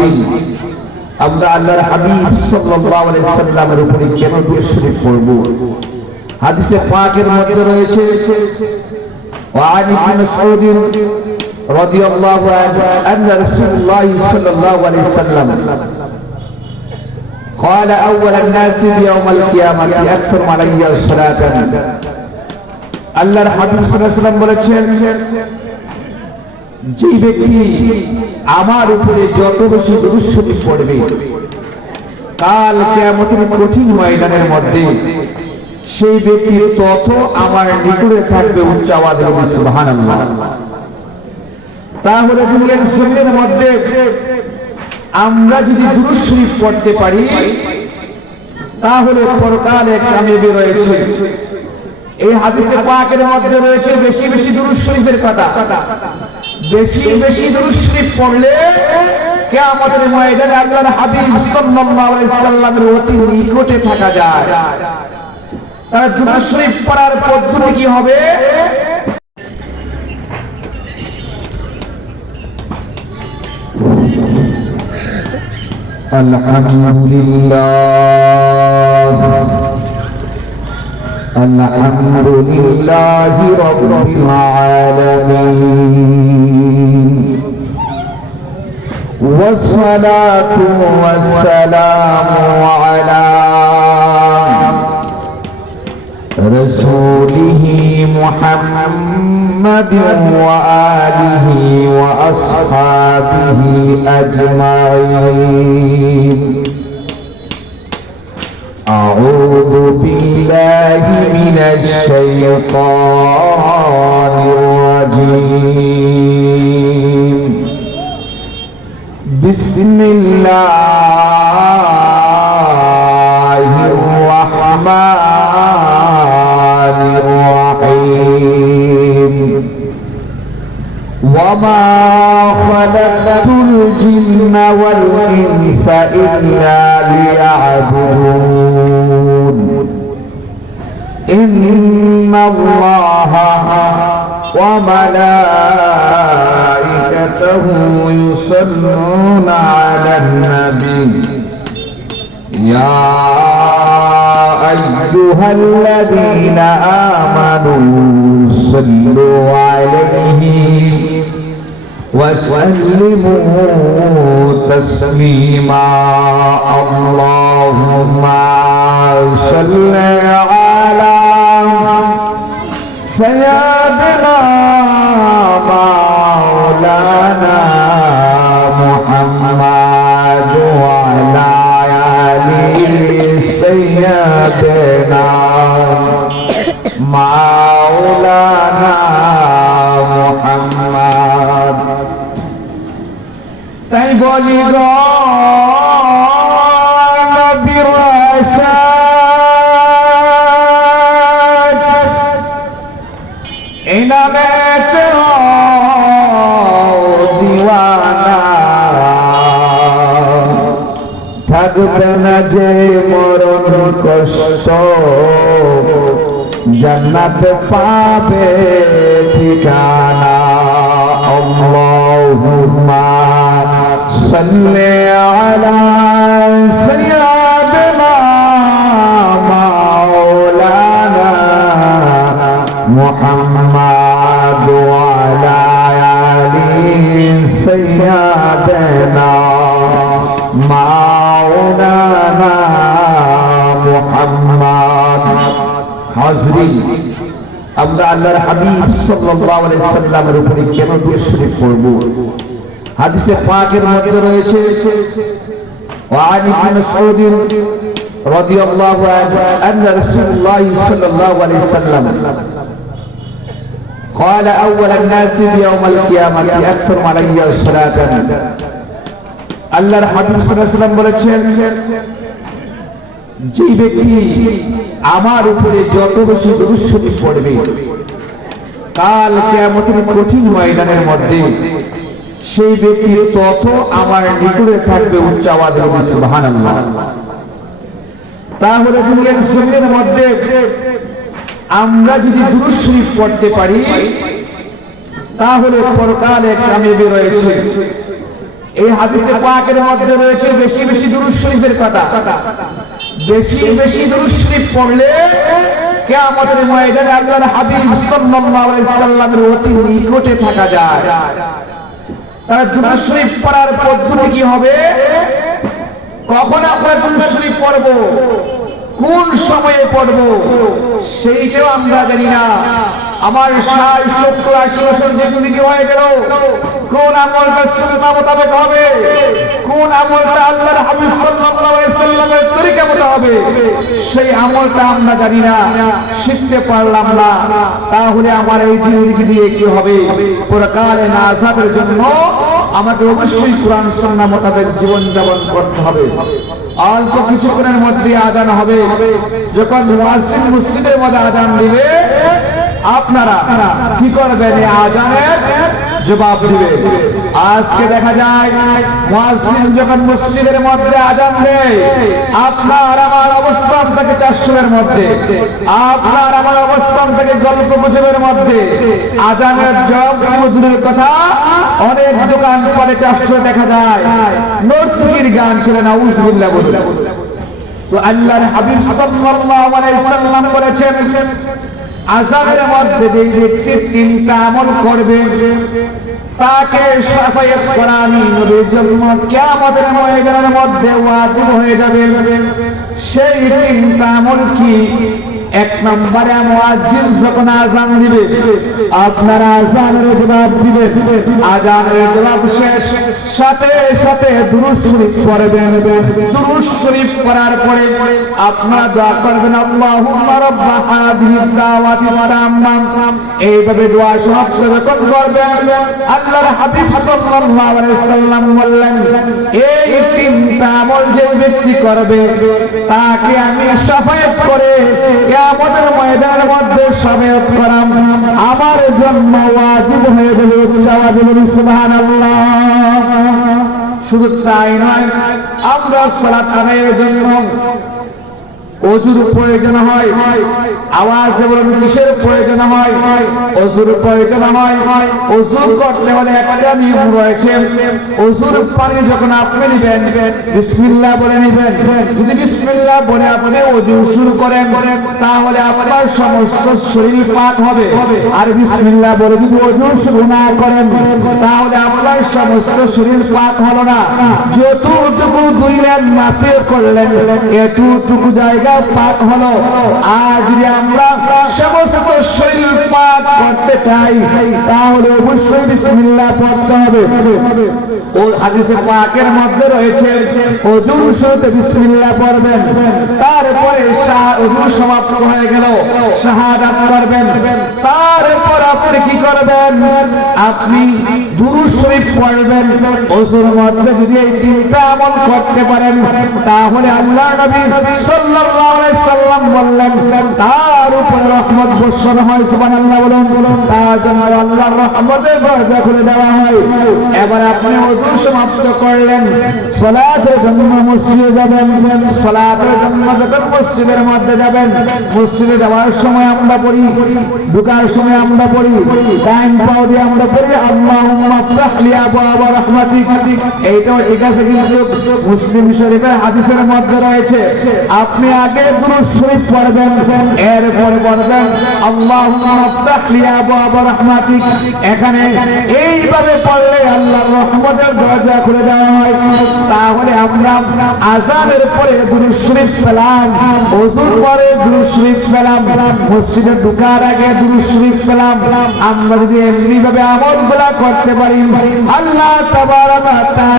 হাজরিন, আমরা আল্লাহর হাবিব সাল্লাল্লাহু আলাইহি সাল্লামের উপরে কেন দুরূদ শরীফ পড়ব? হাদিসে পাকের মধ্যে রয়েছে وعن ابن مسعود رضي الله عنه أن رسول الله صلى الله عليه وسلم قال أول الناس بيوم القيامة أكثر علي الصلاة আল্লাহর হাবিব সাল্লাল্লাহু আলাইহি ওয়াসাল্লাম বলেছেন, যে ব্যক্তি আমার উপরে যত বেশি দুরূদ শরীফ পড়বে কাল কিয়ামতের কঠিন ময়দানের মধ্যে সেই ব্যক্তি তত আমার নিকটে থাকবে উচ্চ আওয়াজে বলি সুবহানাল্লাহ। তাহলে দুনিয়ার জমিনের মধ্যে আমরা যদি দুরূদ শরীফ পড়তে পারি তাহলে পরকালে কামিয়াবি রয়েছে। এই হাদিসে পাকের মধ্যে রয়েছে বেশি বেশি দুরূদ শরীফের কথা। বেশি বেশি দুরূদ শরীফ পড়লে কিয়ামতের ময়দানে আল্লাহর হাবিব সাল্লাল্লাহু আলাইহি সাল্লামের অতি নিকটে থাকা যায়। তার দুরূদ শরীফ পড়ার পদ্ধতি কি হবে? আলহামদুলিল্লাহি রাব্বিল আলামিন ওয়াসসালাতু ওয়াসসালামু আলা রাসূলিহি মুহাম্মাদিন ওয়া আলিহি ওয়া আসহাবিহি আজমাইন। أعوذ بالله من الشيطان الرجيم. بسم الله الرحمن الرحيم. وما خلقت الجن والإنس إلا ليعبدون. إن الله وملائكته يصلون على النبي يا أيها الذين آمنوا صلوا عليه وسلموا تسليما. اللهم صل على سيدنا مولانا محمد وعلى آل سيدنا مولانا محمد. তাই বলি গো নবীর আশাত এই নামে দিওয়ানা থাকবে না যে মরণ কষ্ট জান্নাতে পাবে ঠিকানা। আল্লাহুম্মা সাল্লি আলা সাইয়্যিদিনা মাওলানা মুহাম্মাদ ওয়া আলা আলি সাইয়্যিদিনা মাওলানা মুহাম্মাদ। হাজরিন, আমরা আল্লাহর হাবিব সাল্লাল্লাহু আলাইহি সাল্লামের উপরে কেন দুরূদ শরীফ পড়ব? হাদিসে পাকের মধ্যে রয়েছে وعن ابن مسعود رضي الله عنه أن رسول الله صلى الله عليه وسلم قال أول الناس بيوم القيامة أكثر علي الصلاة. আল্লাহর হাবিব সাল্লাল্লাহু আলাইহি ওয়াসাল্লাম বলেছেন, যে ব্যক্তি আমার উপরে যত বেশি দুরূদ শরীফ পড়বে কাল কিয়ামতের কঠিন ময়দানের মধ্যে সেই ব্যক্তি তত আমার নিকটে থাকবে উচ্চ আওয়াজে বলি সুবহানাল্লাহ। তাহলে দুনিয়ার জমিনের মধ্যে আমরা যদি দুরূদ শরীফ পড়তে পারি তাহলে পরকালে কামিয়াবি রয়েছে। এই হাদিসে পাকের মধ্যে রয়েছে বেশি বেশি দুরূদ শরীফের কথা। বেশি বেশি দুরূদ শরীফ পড়লে কিয়ামতের ময়দানে আল্লাহর হাবিব সাল্লাল্লাহু আলাইহি সাল্লামের অতি নিকটে থাকা যায়। তার দুরূদ শরীফ পড়ার পদ্ধতি কি হবে, কখন আমরা দুরূদ শরীফ পড়ব, কোন সময়ে পড়ব, সেইটাও আমরা জানি না। আমার 60, 70, 80 বছর জিন্দেগি হয়ে গেল, কোন আমলটা সুন্নাহ মোতাবেক হবে, কোন আমলটা আল্লাহর হাবিব সাল্লাল্লাহু আলাইহি সাল্লামের তরিকা মতো হবে, সেই আমলটা আমরা জানি না, শিখতে পারলাম না। তাহলে আমার এই জিন্দেগি দিয়ে কি হবে? পরকালে নাজাতের জন্য আমাকে অবশ্যই কোরআন সুন্নাহ মোতাবেক জীবন যাপন করতে হবে। অল্প কিছুক্ষণের মধ্যে আযান হবে। যখন মুয়াজ্জিন মসজিদের মধ্যে আযান দিবে, আপনারা কি করবেন? আযানের জবাব দিবে। আজকে দেখা যায় মুয়াজ্জিন যখন মসজিদের মধ্যে আযান দেয়, আপনার আমার অবস্থান থেকে চারশোর মধ্যে, আপনার আমার অবস্থান থেকে গল্প গুজবের মধ্যে, আযানের জবাব দূরের কথা, অনেক দোকান পরে চারশো দেখা যায় নর্তকীর গান চলে, নাউযুবিল্লাহ বলে। তো আল্লাহর হাবিব সাল্লাল্লাহু আলাইহি সাল্লাম বলেছেন, আযানের মধ্যে যে ব্যক্তি তিনটা আমল করবে তাকে শাফায়াত করা আমি নবীর জন্য কিয়ামতের ময়দানের মধ্যে ওয়াজিব হয়ে যাবে। সেই তিনটা আমল কি? এক নম্বরে মুয়াজ্জিন যখন আযান দিবে, আপনারা আযানের জবাব দিবে। আযানের জবাব শেষ, সাথে সাথে দুরূদ শরীফ পড়বেন। দুরূদ শরীফ পড়ার পরে আপনারা দোয়া করবেন, আল্লাহুম্মা রাব্ব হাযিহি দাওয়াতি তাম্মা। এইভাবে দোয়া সমাপ্ত যখন করবেন, আল্লাহর হাবিব সাল্লাল্লাহু আলাইহি সাল্লাম বললেন, এই তিনটা আমল যে ব্যক্তি করবে তাকে আমি শাফায়াত করে কিয়ামতের ময়দানের মধ্যে শাফায়াত করাম আমার জন্য ওয়াজিব হয়ে যাবে। সুবহানাল্লাহ। শুধু তাই নয়, আমরা সালাত আদায়ের জন্য ওযুর প্রয়োজন হয়। আওয়াজ বলুন, কিসের প্রয়োজন হয়? ওযুর প্রয়োজন হয়। ওযু করতে হলে একটা নিয়ম রয়েছে। ওযুর পানি যখন আপনি নেবেন, বিসমিল্লাহ বলে নেবেন। যদি বিসমিল্লাহ বলে আপনি ওযু শুরু করেন, তাহলে আপনার সমস্ত শরীর পাক হবে। আর বিসমিল্লাহ বলে যদি ওযু শুরু না করেন, তাহলে আপনার সমস্ত শরীর পাক হলো না। যতটুকু ধুইলেন, মাথে করলেন, এতটুকু জায়গা পাক হলো। আজ যদি আমরা সমস্ত শরীর পাক করতে চাই, তাহলে অবশ্যই বিসমিল্লাহ পড়তে হবে। ও হাদিসে পাকের মধ্যে রয়েছে, ওযুর শুরুতে বিসমিল্লাহ পড়বেন, তারপরে ওযু সমাপ্ত হয়ে গেল শাহাদাত করবেন। তারপর আপনি কি করবেন? আপনি দুরূদ শরীফ পড়বেন। ওযুর মধ্যে যদি এই তিনটা আমল করতে পারেন, তাহলে আল্লাহর নবী সাল্লাল্লাহু আলাইহি সাল্লাম বললেন, তার উপরে রহমত বর্ষণ হয়। সুবহানাল্লাহ বলুন। তার জন্য আল্লাহর রহমতের দরজা খুলে দেওয়া হয়। এবার আপনি ওযু সমাপ্ত করলেন, সালাতের জন্য মসজিদে যাবেন। সালাতের জন্য যখন মসজিদের মধ্যে যাবেন, মসজিদে যাওয়ার সময় আমরা পড়ি, ঢোকার সময় আমরা পড়ি, ডাইন পাও দিয়ে আমরা পড়ি, আল্লাহুম্মা ইফতাহ লি আবওয়াবা রাহমাতিক। এইটাও ঠিক আছে, কিন্তু মুসলিম শরীফের হাদিসের মধ্যে রয়েছে, আপনি আগে দুরূদ শরীফ পড়বেন, এরপর পড়বেন আল্লাহুম্মা ইফতাহ লি আবওয়াবা রাহমাতিক। এখানে এইভাবে পড়লে আল্লাহর রহমতের দরজা খুলে দেওয়া হয়। তাহলে আমরা আযানের পরে দুরূদ শরীফ পেলাম, ওযুর পরে দুরূদ শরীফ পেলাম, মসজিদে ঢোকার আগে দুরূদ শরীফ পেলাম। আমরা যদি এমনি ভাবে আমলগুলা করতে পারি, আল্লাহ তাবারাক ওয়া তাআলা